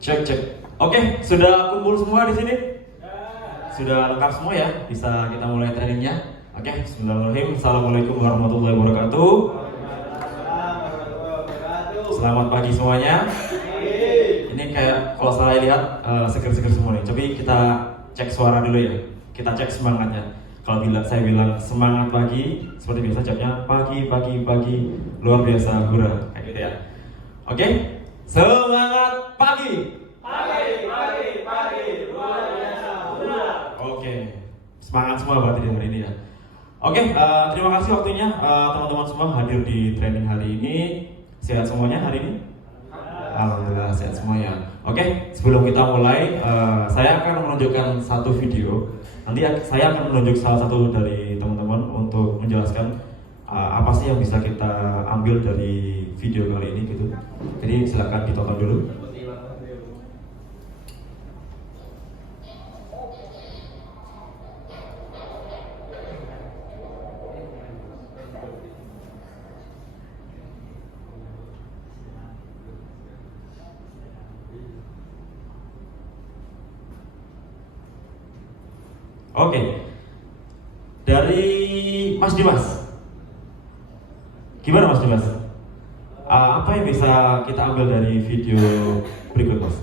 Cek cek. Oke, sudah kumpul semua di sini? Sudah lengkap semua ya? Bisa kita mulai trainingnya? Oke, bismillahirrahmanirrahim. Assalamualaikum warahmatullahi wabarakatuh. Selamat pagi semuanya. Ini kayak kalau saya lihat seger-seger semua nih. Coba kita cek suara dulu ya. Kita cek semangatnya. Kalau saya bilang semangat pagi, seperti biasa jawabnya pagi, luar biasa, hura, kayak gitu ya. Oke, semangat pagi. Pagi, luar biasa, hura. Oke, semangat semua berarti di hari ini ya. Oke, terima kasih waktunya teman-teman semua hadir di training hari ini. Sehat semuanya hari ini? Alhamdulillah sehat semuanya. Oke, sebelum kita mulai, saya akan menunjukkan satu video. Nanti saya akan menunjuk salah satu dari teman-teman untuk menjelaskan apa sih yang bisa kita ambil dari video kali ini gitu. Jadi silakan ditonton dulu. Oke, dari Mas Dimas, gimana Mas Dimas? Apa yang bisa kita ambil dari video berikut Mas?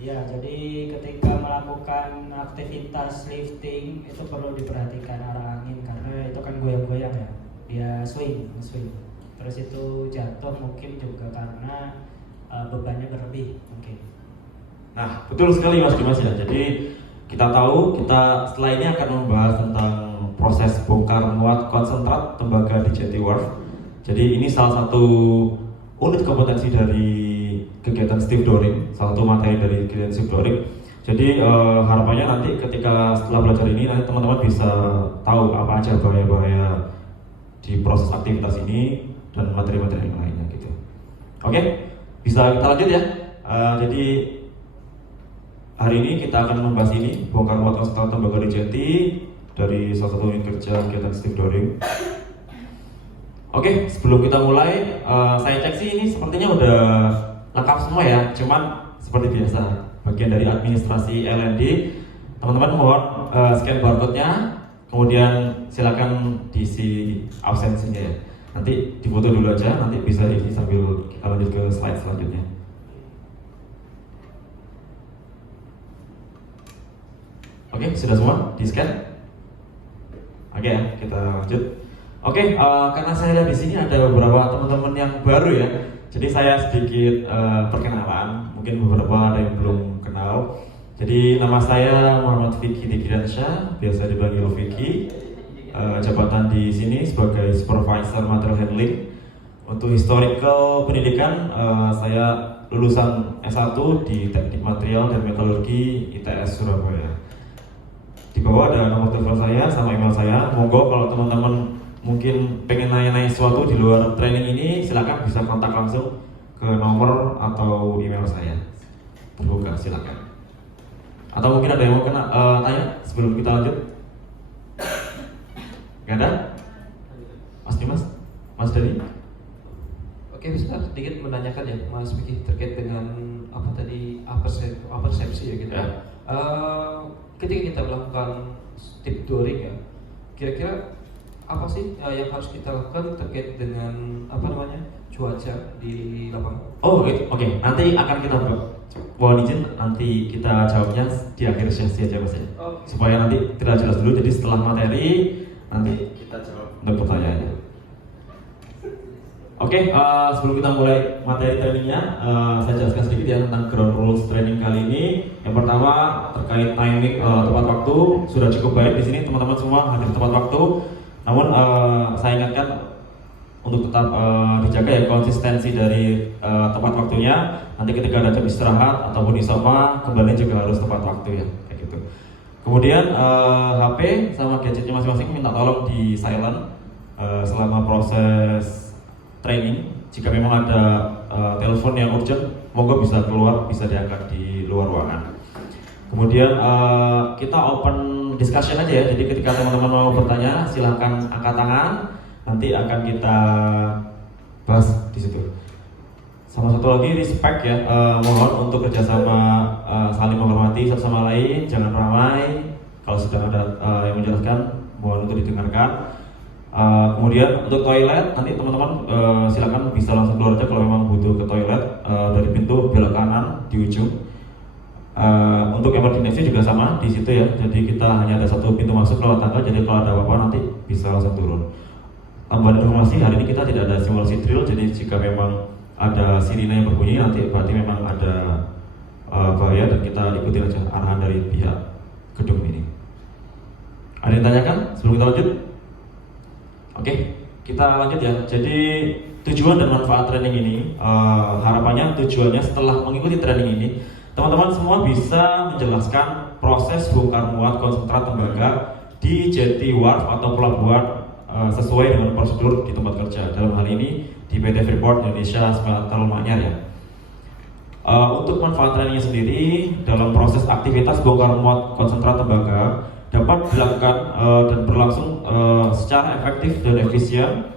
Ya, jadi ketika melakukan aktivitas lifting itu perlu diperhatikan arah angin karena itu kan goyang-goyang ya, dia swing. Terus itu jatuh mungkin juga karena bebannya berlebih mungkin. Nah, betul sekali Mas Dimas ya. Jadi kita tahu kita setelah ini akan membahas tentang proses bongkar muat konsentrat tembaga di Jetty Wharf. Jadi ini salah satu unit kompetensi dari kegiatan Steve Doring, salah satu materi dari kegiatan Steve Doring. Jadi harapannya nanti ketika setelah belajar ini nanti teman-teman bisa tahu apa aja bahaya-bahaya di proses aktivitas ini dan materi-materi yang lainnya gitu. Oke, bisa kita lanjut ya. Jadi hari ini kita akan membahas ini bongkar muat konsentrat tembaga di Jetty dari salah satu unit kerja kegiatan Steve Doring. Oke, sebelum kita mulai, saya cek sih ini sepertinya udah lengkap semua ya. Cuman seperti biasa, bagian dari administrasi LND, teman-teman mohon scan barcode-nya, kemudian silakan diisi absensinya ya. Nanti difoto dulu aja, nanti bisa ini sambil kita lanjut ke slide selanjutnya. Oke, sudah semua di scan? Oke ya, kita lanjut. Oke, karena saya lihat di sini ada beberapa teman-teman yang baru ya, jadi saya sedikit perkenalan. Mungkin beberapa ada yang belum kenal. Jadi nama saya Muhammad Vicky Digriansyah, biasa dipanggil Vicky. Jabatan di sini sebagai Supervisor Material Handling. Untuk historical pendidikan, saya lulusan S1 di Teknik Material dan Metalurgi ITS Surabaya. Di bawah ada nomor telepon saya sama email saya. Monggo kalau teman-teman mungkin pengen nanya-nanya sesuatu di luar training ini, silakan bisa kontak langsung ke nomor atau email saya. Terbuka, silakan. Atau mungkin ada yang mau tanya sebelum kita lanjut? Gak ada? Mas Dimas? Mas Dani? Oke, bisa sedikit menanyakan ya Mas Vicky terkait dengan apa tadi persepsi ya gitu. Ya. Ketika kita melakukan Steve Doring ya, kira-kira apa sih yang harus kita lakukan terkait dengan cuaca di lapangan? Oh gitu, oke. Nanti akan kita mohon izin nanti kita jawabnya di akhir sesi aja Mas ya. Supaya nanti kita jelas dulu. Jadi setelah materi nanti kita jawab untuk pertanyaannya. Oke, sebelum kita mulai materi trainingnya, saya jelaskan sedikit ya tentang ground rules training kali ini. Yang pertama terkait timing tepat waktu sudah cukup baik di sini teman-teman semua hadir tepat waktu. Namun saya ingatkan untuk tetap dijaga ya konsistensi dari tepat waktunya. Nanti ketika ada jam istirahat ataupun isoma kembali juga harus tepat waktu ya kayak gitu. Kemudian HP sama gadgetnya masing-masing minta tolong di silent selama proses training. Jika memang ada telepon yang urgent, monggo bisa keluar, bisa diangkat di luar ruangan. Kemudian kita open discussion aja ya. Jadi ketika teman-teman mau bertanya, silahkan angkat tangan. Nanti akan kita bahas di situ. Sama satu lagi respect ya, mohon untuk kerjasama, saling menghormati satu sama lain, jangan ramai. Kalau sudah ada yang menjelaskan, mohon untuk didengarkan. Kemudian untuk toilet, nanti teman-teman silakan bisa langsung keluar aja kalau memang butuh ke toilet dari pintu belok kanan di ujung. Untuk emergency juga sama di situ ya. Jadi kita hanya ada satu pintu masuk lewat tangga. Jadi kalau ada apa-apa nanti bisa langsung turun. Tambahan informasi, hari ini kita tidak ada simulasi drill. Jadi jika memang ada sirine yang berbunyi nanti berarti memang ada bahaya dan kita ikuti aja arahan dari pihak gedung ini. Ada yang tanyakan sebelum kita lanjut? Oke, kita lanjut ya. Jadi tujuan dan manfaat training ini, harapannya tujuannya setelah mengikuti training ini, teman-teman semua bisa menjelaskan proses bongkar muat konsentrat tembaga di jetty wharf atau pelabuhan sesuai dengan prosedur di tempat kerja. Dalam hal ini di PT Freeport Indonesia Smelter Manyar ya. Untuk manfaat trainingnya sendiri, dalam proses aktivitas bongkar muat konsentrat tembaga dapat dilakukan dan berlangsung secara efektif dan efisien,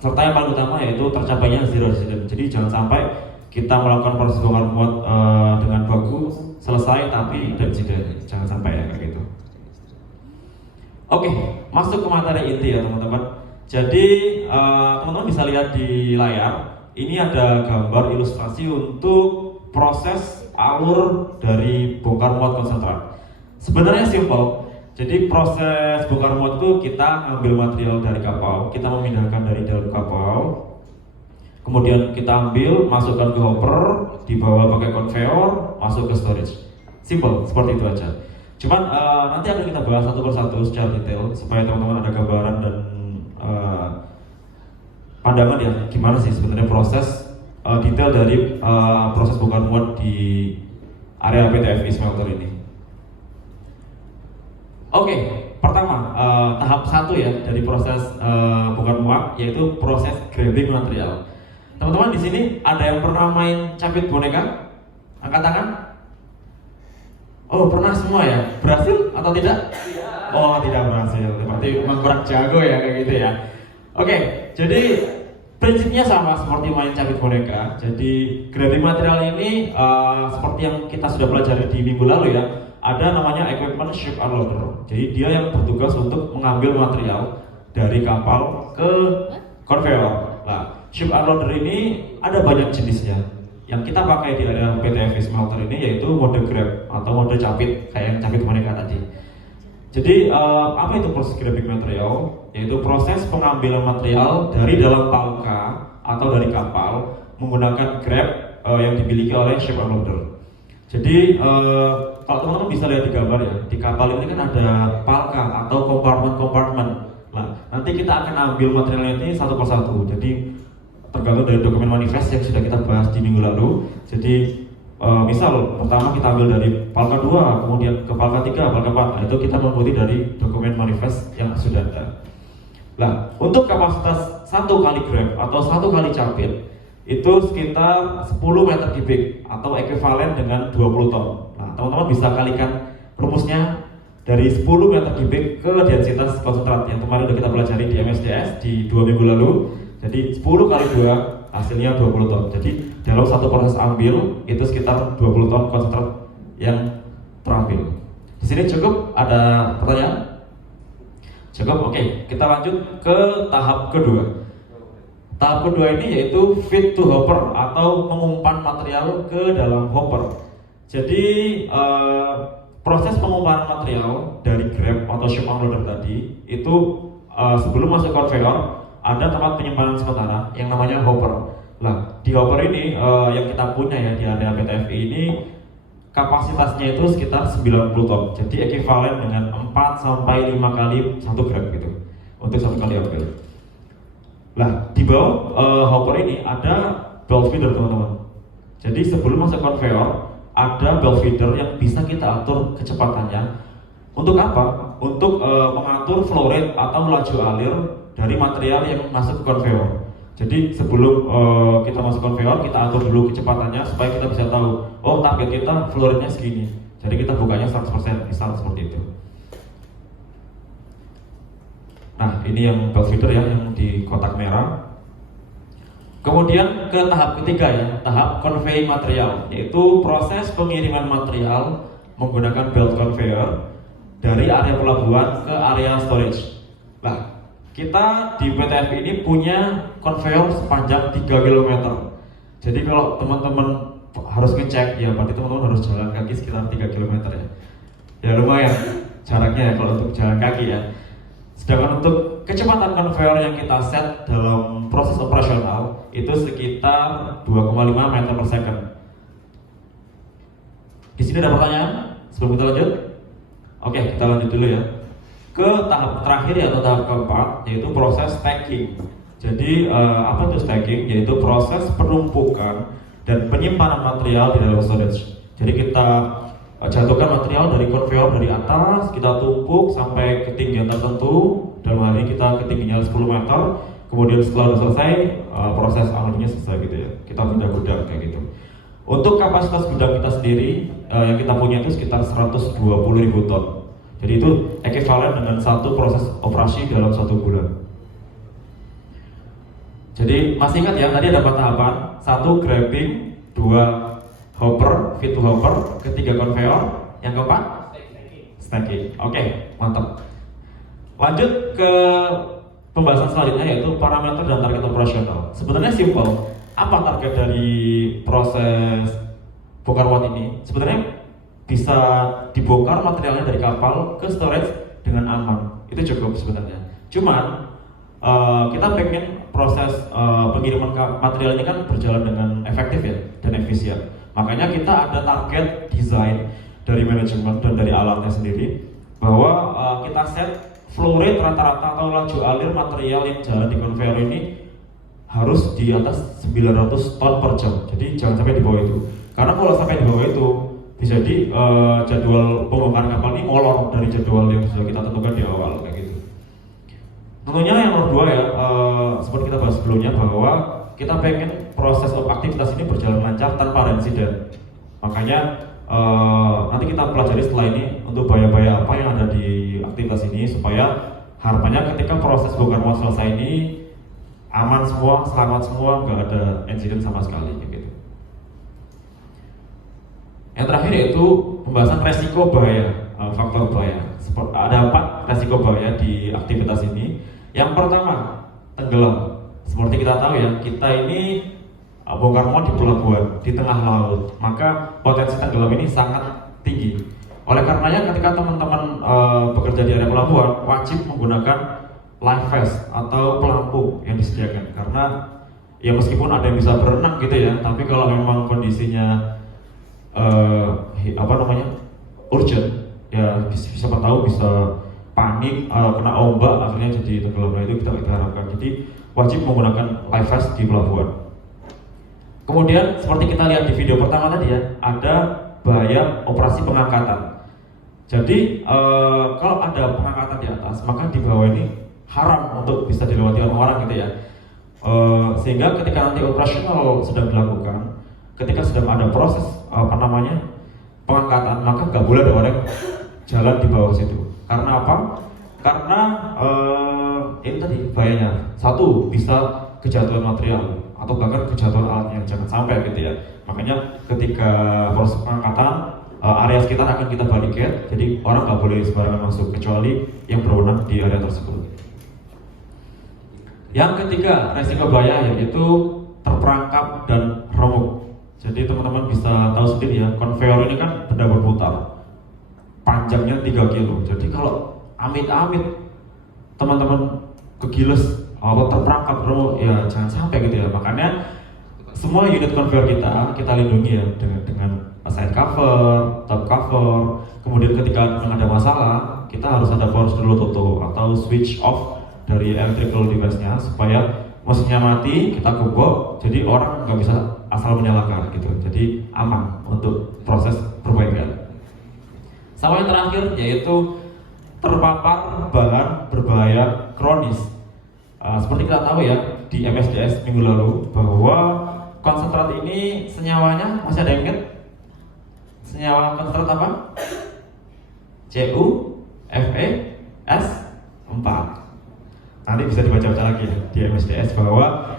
serta yang paling utama yaitu tercapainya zero accident. Jadi jangan sampai kita melakukan proses bongkar muat dengan bagus, selesai tapi ada insiden. Jangan sampai ya kayak gitu. Oke, masuk ke materi inti ya teman-teman. Jadi teman-teman bisa lihat di layar, ini ada gambar ilustrasi untuk proses alur dari bongkar muat konsentrat. Sebenarnya simpel. Jadi proses bongkar muat itu kita ambil material dari kapal, kita memindahkan dari dalam kapal, kemudian kita ambil, masukkan ke hopper, dibawa pakai konveyor, masuk ke storage. Simple, seperti itu aja. Cuman nanti akan kita bahas satu persatu secara detail supaya teman-teman ada gambaran dan pandangan ya gimana sih sebenarnya proses detail dari proses bongkar muat di area PT FI Smelter ini. Oke, pertama tahap 1 ya dari proses bongkar muat yaitu proses grabbing material. Teman-teman di sini ada yang pernah main capit boneka? Angkat tangan. Oh pernah semua ya? Berhasil atau tidak? Oh tidak berhasil, berarti memang kurang jago ya kayak gitu ya. Oke, jadi prinsipnya sama seperti main capit boneka. Jadi grabbing material ini seperti yang kita sudah pelajari di minggu lalu ya, ada namanya equipment ship unloader. Jadi dia yang bertugas untuk mengambil material dari kapal ke konveyor. Nah, ship unloader ini ada banyak jenisnya. Yang kita pakai di area PT FI Smelter ini yaitu mode grab atau mode capit kayak yang capit boneka tadi. Jadi apa itu proses grabbing material? Yaitu proses pengambilan material dari dalam palka atau dari kapal menggunakan grab yang dimiliki oleh ship unloader. Jadi kalau teman-teman bisa lihat di gambar ya, di kapal ini kan ada palka atau kompartemen-kompartemen. Nah, nanti kita akan ambil materialnya ini satu persatu. Jadi tergantung dari dokumen manifest yang sudah kita bahas di minggu lalu. Jadi misal pertama kita ambil dari palka 2, kemudian ke palka 3, palka 4. Nah, itu kita mengikuti dari dokumen manifest yang sudah ada. Nah, untuk kapasitas 1 kali grab atau 1 kali capit itu sekitar 10 meter kubik atau ekuivalen dengan 20 ton. Nah, teman-teman bisa kalikan rumusnya dari 10 meter kubik ke densitas konsentrat yang kemarin sudah kita pelajari di MSDS di 2 minggu lalu. Jadi 10 kali 2 hasilnya 20 ton. Jadi dalam satu proses ambil itu sekitar 20 ton konsentrat yang terambil. Di sini cukup? Ada pertanyaan? Cukup? Oke, kita lanjut ke tahap kedua. Tahap kedua ini yaitu feed to hopper atau mengumpan material ke dalam hopper. Jadi proses pengumpahan material dari grab atau ship unloader tadi itu sebelum masuk konveyor ada tempat penyimpanan sementara yang namanya hopper. Nah, di hopper ini yang kita punya ya di area PT FI ini kapasitasnya itu sekitar 90 ton. Jadi ekuivalen dengan 4 sampai 5 kali 1 grab gitu untuk 1 kali ambil. Nah, di bawah hopper ini ada belt feeder teman-teman. Jadi sebelum masuk konveyor ada belt feeder yang bisa kita atur kecepatannya. Untuk apa? Untuk mengatur flow rate atau laju alir dari material yang masuk ke konveyor. Jadi sebelum kita masuk konveyor, kita atur dulu kecepatannya supaya kita bisa tahu, oh target kita flow rate-nya segini. Jadi kita bukanya 100%, misal seperti itu. Nah, ini yang belt feeder ya, yang di kotak merah. Kemudian ke tahap ketiga ya, tahap conveying material, yaitu proses pengiriman material menggunakan belt conveyor dari area pelabuhan ke area storage. Nah, kita di PTF ini punya conveyor sepanjang 3 km. Jadi kalau teman-teman harus ngecek, ya berarti teman-teman harus jalan kaki sekitar 3 km ya. Ya lumayan jaraknya ya kalau untuk jalan kaki ya. Sedangkan untuk kecepatan conveyor yang kita set dalam proses operasional itu sekitar 2,5 meter per second. Di sini ada pertanyaan sebelum kita lanjut? Oke, kita lanjut dulu ya. Ke tahap terakhir atau tahap keempat, yaitu proses stacking. Jadi apa itu stacking? Yaitu proses penumpukan dan penyimpanan material di dalam storage. Jadi kita jatuhkan material dari conveyor dari atas, kita tumpuk sampai ketinggian tertentu. Dalam hal ini kita ketinggian 10 meter. Kemudian setelah selesai proses alurnya selesai gitu ya. Kita pindah gudang kayak gitu. Untuk kapasitas gudang kita sendiri yang kita punya itu sekitar 120.000 ton. Jadi itu ekivalen dengan satu proses operasi dalam 1 bulan. Jadi masih ingat ya, tadi ada 4 tahapan. 1 grabbing, 2 hopper, feed to hopper, ketiga conveyor, yang keempat stacking. Oke, mantap. Lanjut ke pembahasan selanjutnya, yaitu parameter dan target operasional. Sebenarnya simple. Apa target dari proses bongkar muat ini? Sebenarnya bisa dibongkar materialnya dari kapal ke storage dengan aman. Itu cukup sebenarnya. Cuman kita pengen proses pengiriman material ini kan berjalan dengan efektif ya dan efisien. Makanya kita ada target desain dari manajemen dan dari alatnya sendiri bahwa kita set flow rate rata-rata atau laju alir material yang jalan di conveyor ini harus di atas 900 ton per jam. Jadi jangan sampai di bawah itu. Karena kalau sampai di bawah itu bisa jadi jadwal pembongkaran kapal ini molor dari jadwal yang sudah kita tentukan di awal kayak gitu. Tentunya yang nomor 2 ya, seperti kita bahas sebelumnya bahwa kita pengen proses aktivitas ini berjalan lancar tanpa insiden. Makanya nanti kita pelajari setelah ini untuk bahaya-bahaya apa yang ada di aktivitas ini supaya harapannya ketika proses bongkar muat selesai ini aman semua, selamat semua, nggak ada insiden sama sekali gitu. Yang terakhir yaitu pembahasan resiko bahaya, faktor bahaya. Ada 4 resiko bahaya di aktivitas ini. Yang pertama, tenggelam. Seperti kita tahu ya, kita ini bongkar muat di pelabuhan, di tengah laut, maka potensi tenggelam ini sangat tinggi. Oleh karenanya ketika teman-teman bekerja di area pelabuhan, wajib menggunakan life vest atau pelampung yang disediakan. Karena ya meskipun ada yang bisa berenang gitu ya, tapi kalau memang kondisinya urgent, ya siapa tahu bisa panik, kena ombak, akhirnya jadi tenggelam. Nah, itu kita harapkan. Jadi wajib menggunakan life vest di pelabuhan. Kemudian seperti kita lihat di video pertama tadi ya, ada bahaya operasi pengangkatan. Jadi kalau ada pengangkatan di atas, maka di bawah ini haram untuk bisa dilewati orang-orang gitu ya. Sehingga ketika nanti operasional sedang dilakukan, ketika sedang ada proses pengangkatan, maka nggak boleh ada orang jalan di bawah situ. Karena apa? Karena ini tadi bahayanya. 1, bisa kejatuhan material atau bahkan kejatuhan alatnya, jangan sampai gitu ya. Makanya ketika proses pengangkatan, area sekitar akan kita barricade, jadi orang nggak boleh sembarangan masuk kecuali yang berwenang di area tersebut. Yang ketiga, resiko bahaya yaitu terperangkap dan remuk. Jadi teman-teman bisa tahu sendiri ya, conveyor ini kan benda berputar, panjangnya 3 kilo. Jadi kalau amit-amit teman-teman kegiles atau terperangkap remuk, ya jangan sampai gitu ya. Makanya semua unit conveyor kita lindungi ya dengan side cover, top cover. Kemudian ketika ada masalah, kita harus ada force dulu atau switch off dari electrical device-nya supaya mesinnya mati, kita gubok, jadi orang nggak bisa asal menyalakan gitu. Jadi aman untuk proses perbaikan. Sama yang terakhir yaitu terpapar bahan berbahaya kronis. Seperti kita tahu ya di MSDS minggu lalu bahwa konsentrat ini senyawanya masih ada yang ingat? Senyawa konsentrat apa? CuFeS4. Nanti bisa dibaca lagi ya, di MSDS bahwa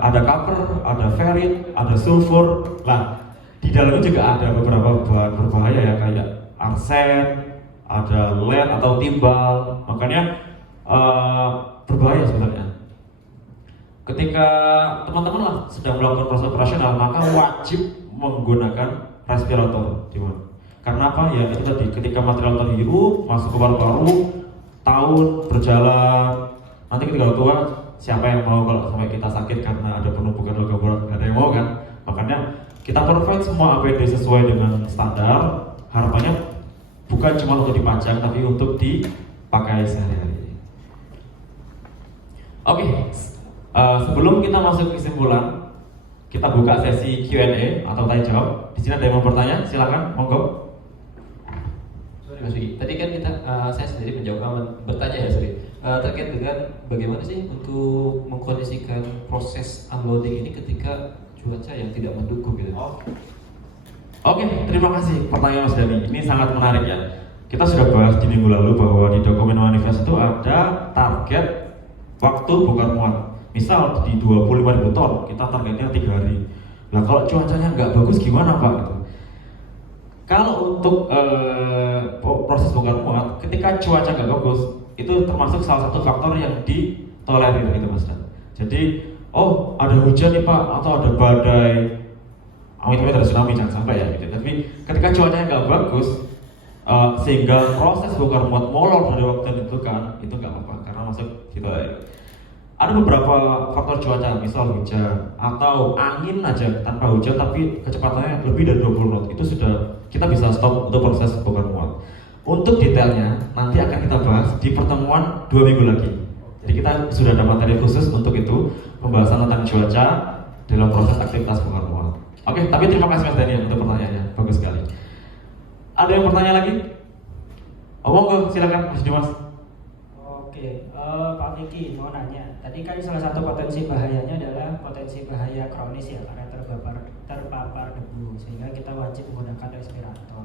Ada copper, ada ferrit, ada sulfur. Lah, di dalamnya juga ada beberapa bahan berbahaya ya, kayak arsen, ada lead atau timbal. Makanya berbahaya sebenarnya. Ketika teman-teman lah sedang melakukan proses operasional, maka wajib menggunakan respirator, gimana? Karena apa? Ya itu tadi, ketika material terhirup masuk ke paru-paru, tahun berjalan, nanti ketika tua siapa yang mau kalau sampai kita sakit karena ada penumpukan logam berat? Nggak ada yang mau kan? Makanya kita provide semua APD sesuai dengan standar. Harapannya bukan cuma untuk dipajang, tapi untuk dipakai sehari-hari. Oke, sebelum kita masuk kesimpulan, kita buka sesi Q&A atau tanya jawab. Di sini ada yang mau bertanya, silakan, monggo. Sorry Mas Vicky, tadi kan saya sendiri menjawab bertanya ya terkait dengan bagaimana sih untuk mengkondisikan proses unloading ini ketika cuaca yang tidak mendukung gitu. Oke, terima kasih pertanyaan Mas Dani. Ini sangat menarik ya. Kita sudah bahas di minggu lalu bahwa di dokumen manifest itu ada target waktu bongkar muat. Misal di 25.000 ton, kita targetnya 3 hari. Nah kalau cuacanya nggak bagus gimana Pak? Gitu. Kalau untuk proses bongkar muat, ketika cuaca nggak bagus, itu termasuk salah satu faktor yang ditolerir gitu Mas Dan. Jadi, oh ada hujan nih Pak, atau ada badai, amit-amit ada tsunami, jangan sampai ya gitu. Tapi ketika cuacanya nggak bagus, sehingga proses bongkar muat molor dari waktu yang ditentukan, itu nggak apa-apa karena masuk ditolerir. Ada beberapa faktor cuaca, misal hujan atau angin aja tanpa hujan tapi kecepatannya lebih dari 20 knot, itu sudah kita bisa stop untuk proses bongkar muat. Untuk detailnya nanti akan kita bahas di pertemuan 2 minggu lagi. Jadi kita sudah ada materi khusus untuk itu, pembahasan tentang cuaca dalam proses aktivitas bongkar muat. Oke, tapi terima kasih Mas Daniel untuk pertanyaannya, bagus sekali. Ada yang bertanya lagi? Oh, monggo silakan Mas Dimas. Oke, Pak Miki mau nanya. Tadi kan salah satu potensi bahayanya adalah potensi bahaya kronis ya, karena terpapar debu, sehingga kita wajib menggunakan respirator.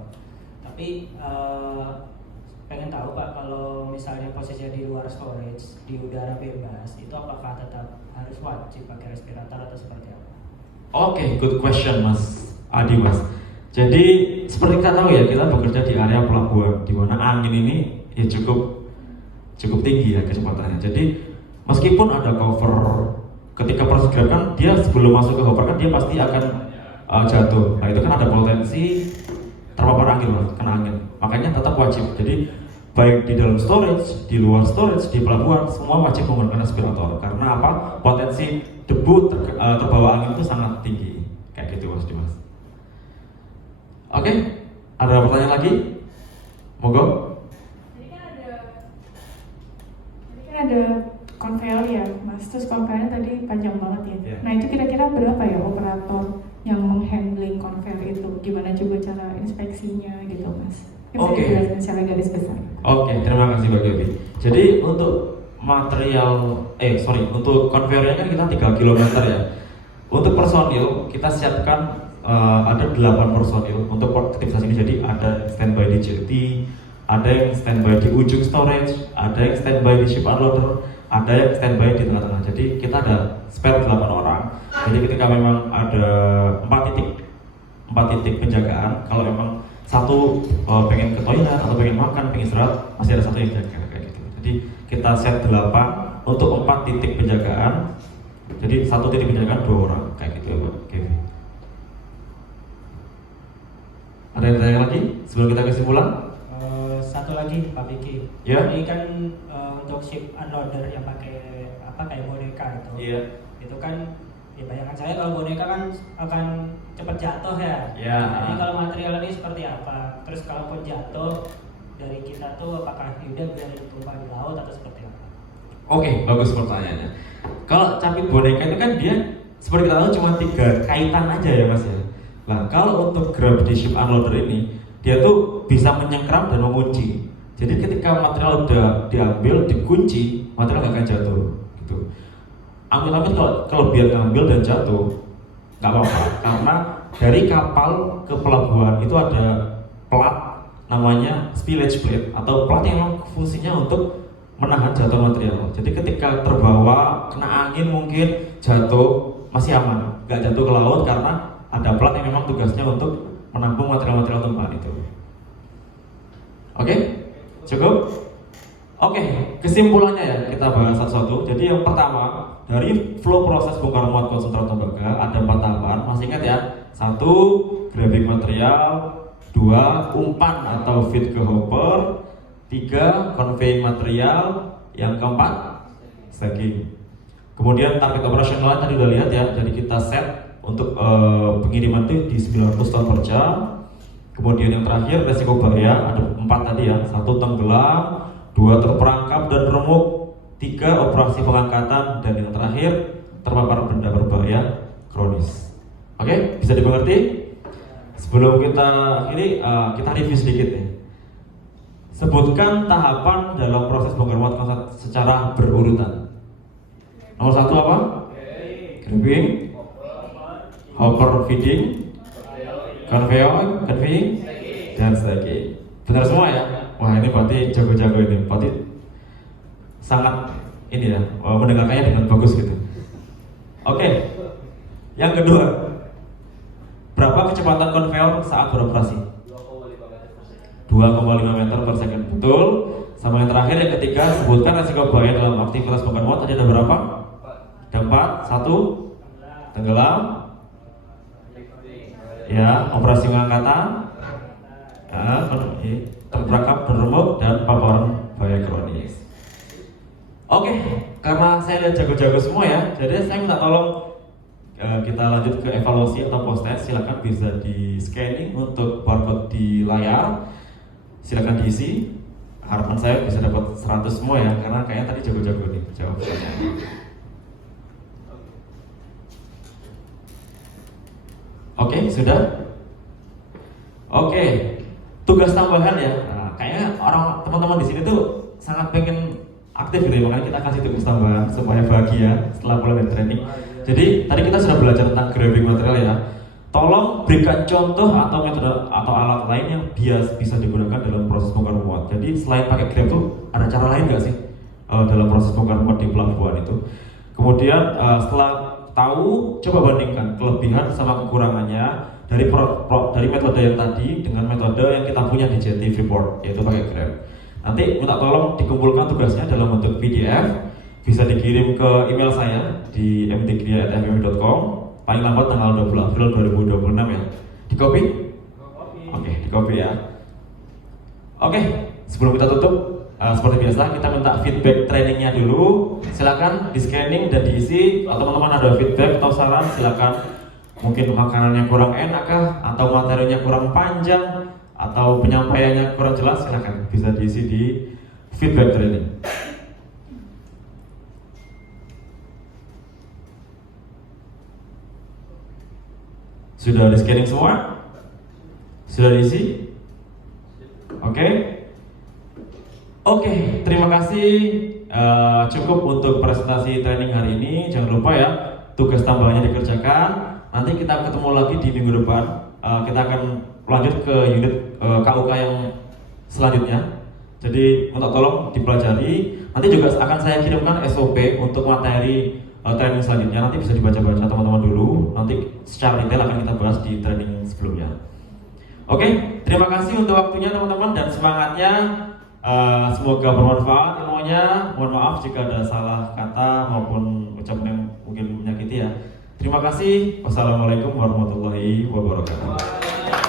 Tapi pengen tahu Pak, kalau misalnya posisinya di luar storage, di udara bebas, itu apakah tetap harus wajib pakai respirator atau seperti apa? Oke, good question Mas Adi Mas. Jadi seperti kita tahu ya, kita bekerja di area pelabuhan di mana angin ini ya cukup tinggi ya kecepatannya. Jadi meskipun ada cover, ketika proses gerakan dia sebelum masuk ke cover kan dia pasti akan jatuh. Nah itu kan ada potensi terpapar angin Mas, kena angin. Makanya tetap wajib. Jadi baik di dalam storage, di luar storage, di pelabuhan, semua wajib menggunakan respirator. Karena apa? Potensi debu terbawa angin itu sangat tinggi. Kayak gitu Mas Dimas. Oke, ada pertanyaan lagi? Monggo. Ada konveyor ya Mas, terus konveyornya tadi panjang banget ya. Yeah. Nah itu kira-kira berapa ya operator yang menghandling konveyor itu? Gimana juga cara inspeksinya gitu Mas? Oke. Jelasin secara garis besar. Oke, terima kasih Mbak Gaby. Jadi untuk untuk konveyornya kan kita 3 km ya. Untuk personil kita siapkan ada 8 personil untuk aktivitas ini. Jadi ada standby di jetty, ada yang standby di ujung storage, ada yang standby di ship unloader, ada yang standby di tengah-tengah. Jadi kita ada spare 8 orang. Jadi ketika memang ada 4 titik penjagaan, kalau memang satu pengen ke toilet atau pengen makan, pengen istirahat, masih ada satu yang jaga kayak gitu. Jadi kita set 8 untuk 4 titik penjagaan. Jadi satu titik penjagaan 2 orang kayak gitu ya Mbak. Okay. Ada yang tanya lagi sebelum kita kesimpulan? Satu lagi Pak Biki. Ya. Ini kan untuk ship unloader yang pakai kayak boneka itu. Iya. Itu kan ya bayangan saya kalau boneka kan akan cepat jatuh ya. Iya. Jadi kalau material ini seperti apa? Terus kalaupun jatuh dari kita tuh apakah udah biarin tumpah di laut atau seperti apa? Oke, bagus pertanyaannya. Kalau capit boneka itu kan dia seperti kita tahu cuma 3 kaitan aja ya Mas ya. Nah kalau untuk grab di ship unloader ini, dia tuh bisa menyengkram dan mengunci. Jadi ketika material udah diambil, dikunci, material nggak akan jatuh. Gitu. Ambil-ambil kalau biar ngambil dan jatuh, nggak apa-apa. Karena dari kapal ke pelabuhan itu ada plat namanya spillage plate atau plat yang fungsinya untuk menahan jatuh material. Jadi ketika terbawa, kena angin mungkin jatuh masih aman, nggak jatuh ke laut karena ada plat yang memang tugasnya untuk menampung material-material tumpahan itu. Oke, cukup? Oke, kesimpulannya ya kita bahas satu-satu. Jadi yang pertama, dari flow proses bongkar muat konsentrat tembaga ada 4 tahapan. Masih ingat ya? 1. Grabbing material, 2. Umpan atau feed ke hopper, 3. Conveying material, yang keempat stacking. Kemudian target operasional tadi udah lihat ya. Jadi kita set untuk pengiriman itu di 900 ton per jam. Kemudian yang terakhir resiko bahaya ada 4 tadi ya. 1. Tenggelam, 2. Terperangkap dan remuk, 3. Operasi pengangkatan, dan yang terakhir terpapar benda berbahaya kronis. Oke, bisa dimengerti? Sebelum kita akhiri, kita review sedikit nih. Sebutkan tahapan dalam proses bongkar muat konsentrat secara berurutan. Nomor 1 apa? Grabbing, hopper feeding, conveying, dan stacking. Benar semua ya? Wah ini berarti jago-jago ini, berarti sangat ini ya, mendengarkannya dengan bagus gitu. Oke, yang kedua, berapa kecepatan konveyor saat beroperasi? 2,5 meter per second, betul. Sama yang terakhir yang ketiga, sebutkan resiko bahaya dalam aktivitas bongkar muat. Tadi ada berapa? Ada 4. 1. Tenggelam, ya, operasi pengangkatan, terperangkap, beremuk, dan paparan bahaya kronis. Oke, karena saya lihat jago-jago semua ya, jadi saya minta tolong kita lanjut ke evaluasi atau post test. Silakan bisa di scanning untuk barcode di layar, silakan diisi. Harapan saya bisa dapat 100 semua ya, karena kayaknya tadi jago-jago nih jawabannya. Oke, sudah? Oke, tugas tambahan ya. Nah, kayaknya teman-teman di sini tuh sangat pengen aktif gitu ya, makanya kita kasih tugas tambahan supaya bahagia setelah pulang dari training. Jadi tadi kita sudah belajar tentang grabbing material ya. Tolong berikan contoh atau metode atau alat lain yang bisa digunakan dalam proses bongkar muat. Jadi selain pakai grab tuh ada cara lain nggak sih dalam proses bongkar muat di pelabuhan itu? Kemudian setelah tahu, coba bandingkan kelebihan sama kekurangannya dari metode yang tadi dengan metode yang kita punya di JT Freeport, yaitu pakai Grab. Nanti minta tolong dikumpulkan tugasnya dalam bentuk PDF, bisa dikirim ke email saya di mtgria@fmi.com, paling lambat tanggal 20 April 2026 ya. Di copy? Oke, di copy ya. Oke, sebelum kita tutup, seperti biasa kita minta feedback trainingnya dulu. Silakan di scanning dan diisi. Atau teman-teman ada feedback atau saran, silakan. Mungkin makanannya kurang enak kah, atau materinya kurang panjang, atau penyampaiannya kurang jelas, silakan bisa diisi di feedback training. Sudah di scanning semua? Sudah diisi? Oke, terima kasih. Cukup untuk presentasi training hari ini. Jangan lupa ya, tugas tambahannya dikerjakan. Nanti kita ketemu lagi di minggu depan. Kita akan lanjut ke unit KUK yang selanjutnya. Jadi minta tolong dipelajari. Nanti juga akan saya kirimkan SOP untuk materi training selanjutnya. Nanti bisa dibaca-baca teman-teman dulu. Nanti secara detail akan kita bahas di training sebelumnya. Oke, terima kasih untuk waktunya teman-teman dan semangatnya. Semoga bermanfaat ilmunya. Mohon maaf jika ada salah kata maupun ucapan yang mungkin menyakiti ya. Terima kasih. Wassalamualaikum warahmatullahi wabarakatuh.